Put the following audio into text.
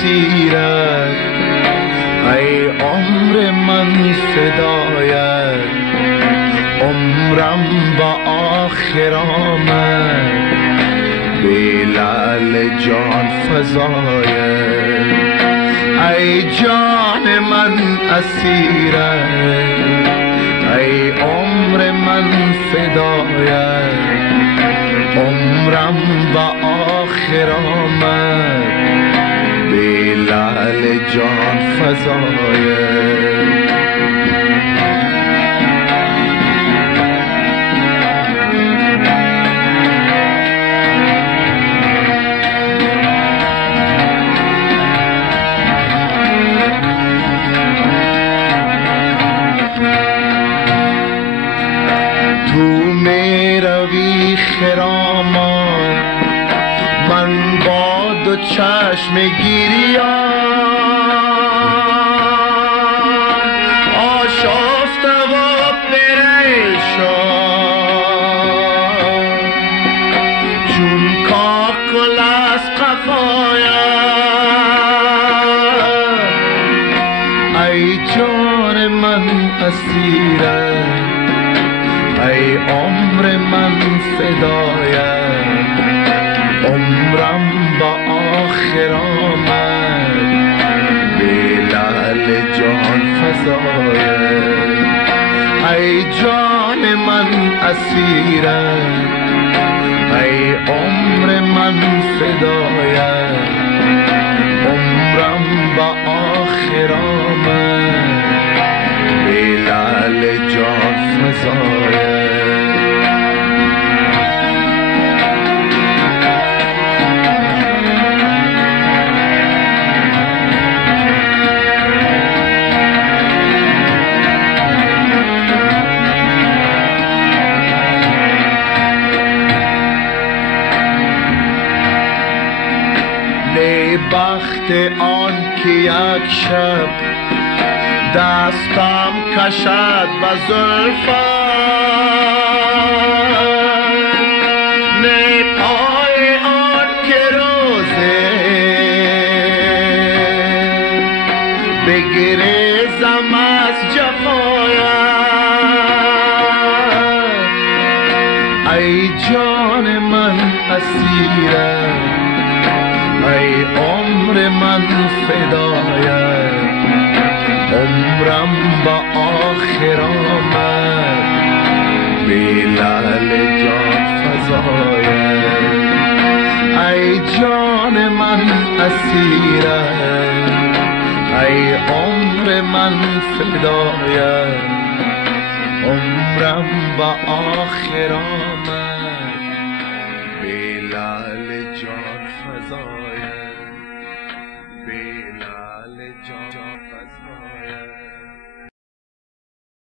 اسیرت، ای عمر من فدایت، عمرم با آخر آمد، به لعل جان فزایت، ای جان من اسیرت، ای عمر من فدایت، عمرم با آخر آمد، به لعل جان فزایت. خرامان من با دو چشم گریان آشفته و پریشان، چون کاکل از قفایم، ای جان من اسیرت، ای عمر من فدایت، عمرم با آخر آمد، به لعل جان فزایت، ای جان من اسیرت، ای عمر من فدایت، عمرم با آخر آمد، به لعل جان فزایت. بخت آن که یک شب دستم کشد و زلفت، نه پای آن که روزه بگریزم از جفایت، ای جان من اسیرت، ای عمر من فدایت، عمرم با آخر آمد، به لعل جان فزایت، ای جان من اسیرت، ای عمر من فدایت، عمرم با آخر آمد.